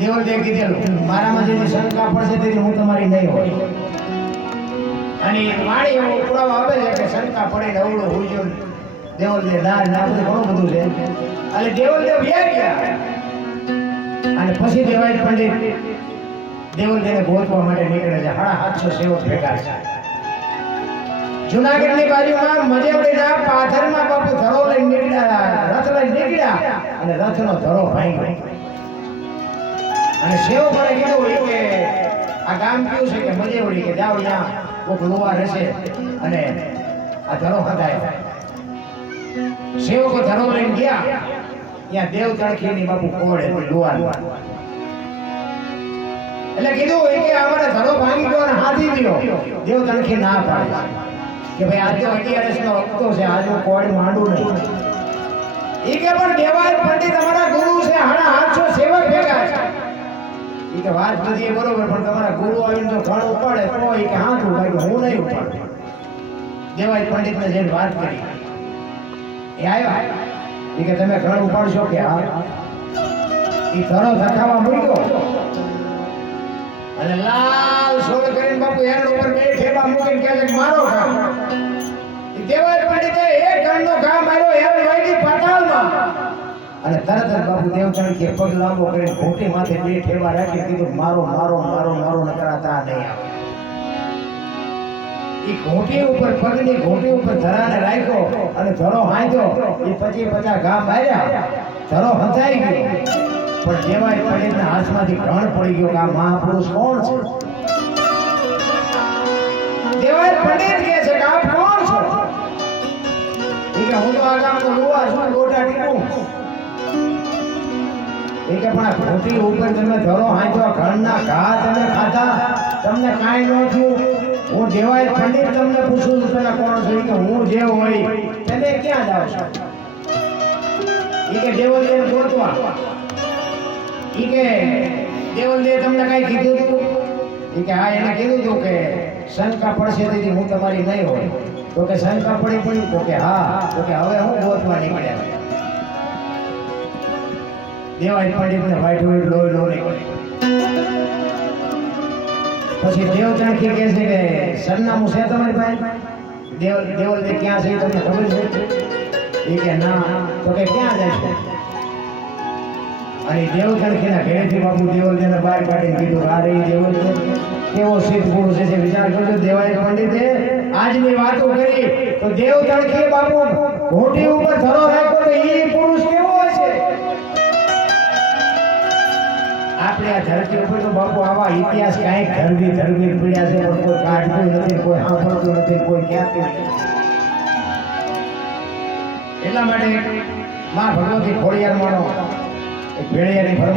દેવલદેવ કીધેલું મારામાં જે શંકા પડશે તેથી હું તમારી નહીં હોય. અને વાણી એવો પુરાવો આપે છે કે શંકા પડે ને અવળો હોઈજો દેવલદેવ ના બધું ઘણું બધું છે. એટલે દેવલદેવ ગયા અને પછી દેવાય પંડિત દેવલદેવને ગોતવા માટે નીકળે છે. 750 સેવક ભેગા છે. જુનાગઢની બાજુમાં મજેવડીના પાથરમાં બાપુ ધરો લઈને નીકળ્યા, રથ લઈને નીકળ્યા અને રથનો ધરો ભાંગ્યો. અને સેવકોએ કીધું કે આ ગામ કયું છે કે મજેવડી, કે જાઓ ત્યાં કોક લુવા રહેશે અને આ ધરો હટાય. સેવકો ધરો લઈને ગયા, ત્યાં દેવ તણખીની બાપુ કોડે લુવા. એટલે કીધું કે અમારે ધરો ભાંગી ગયો અને હાથી ગયો. દેવ તણખી ના પાડે કે ભાઈ આજે 11 નો હપ્તો છે, આજે કોડ માંડું નહીં. એ કે પણ દેવાય પંડિત અમારા ગુરુ છે, 750 સેવક ભેગા છે. એ કે વાત બધી બરોબર, પણ તમારા ગુરુ આવીને જો ઘણ ઉપાડે તો એ કે હાથ ઉપાડે, હું નહીં ઉપાડું. દેવાય પંડિતને જઈને વાત કરી. એ આવ્યા એ કે તમે ઘણ ઉપાડશો કે હા? એ ધરો ધખાવા મૂક્યો અને લાલ સોળ કરીને બાપુ એના ઉપર બે ઠેબા મૂકીને કહે છે કે મારો કામ. એ દેવાય પંડિતે એક ગણનો કામ માર્યો એમ વાગી પાતાળમાં. અને તરત જ બાપુ દેવચણકીએ પગ લાંબો કરીને ઘોટી માથે બે ઠેબા રાખી કીધું મારો મારો મારો મારો ન કરાતા નહીં આવે. એ ઘોટી ઉપર પગની ઘોટી ઉપર ધરાને રાખ્યો અને ધરો હાંધ્યો. એ 50 ઘા માર્યા, ધરો હંધાઈ ગયો. પણ દેવાય પંડિતના હાથમાંથી ઘણ પડી ગયો કે આ મહાપુરુષ કોણ છે? દેવાય પંડિત કહે છે કે આપ કોણ છો? એ કે હું તો આ ગામનો લુવા છું, લોટા ટીપું. એ કે પણ આ ઘોટી ઉપર તમે ધરો હાંધ્યો, ઘણના ઘા તમે ખાધા, તમને કાંઈ ન થયું. હું દેવાય પંડિત તમને પૂછું છું તમે કોણ છો? કે હું જે હોય તમે ક્યાં જાવ છો? એ કે દેવલદેવ ગોતવા. એ કે દેવલદેવ તમને કઈ કીધું હતું? એ કે હા, એને કીધું હતું કે શંકા પડશે તેથી હું તમારી નહીં હોય. તો કે શંકા પડી? તો કે હા. તો કે હવે હું ગોતવા નીકળ્યા. દેવાય પંડિતને વાઈટ લોહી નીકળે. પછી દેવ ચાંખી કહે છે કે સરનામું છે તમારી પાસે? દેવલદેવ ક્યાં છે તમને ખબર છે? એ કે ના. તો કે ક્યાં જાય છે? અને દેવ ચાંખીના ઘરેથી બાપુ દેવલદેવને બહાર કાઢીને કીધું આ રહી દેવલદેવ કેવો સિદ્ધ પુરુષ છે. વિચાર કરજો, દેવાય પંડિતે આજની વાતો કરી તો દેવ ચાંખીએ બાપુ ઘોટી ઉપર ધરો રાખ્યો તો એ પુરુષ કેવો હશે? આપણે આ ધરતી ઉપર તો બાપુ આવા ઇતિહાસ કાંઈ ધરવી પડ્યા છે, પણ કોઈ કાઢતું નથી, કોઈ સાંભળતું નથી, કોઈ ક્યાંથી નથી. એટલા માટે માં ભગવતી ખોડિયાર માનો એક ભેળિયાની ફરમાઈશ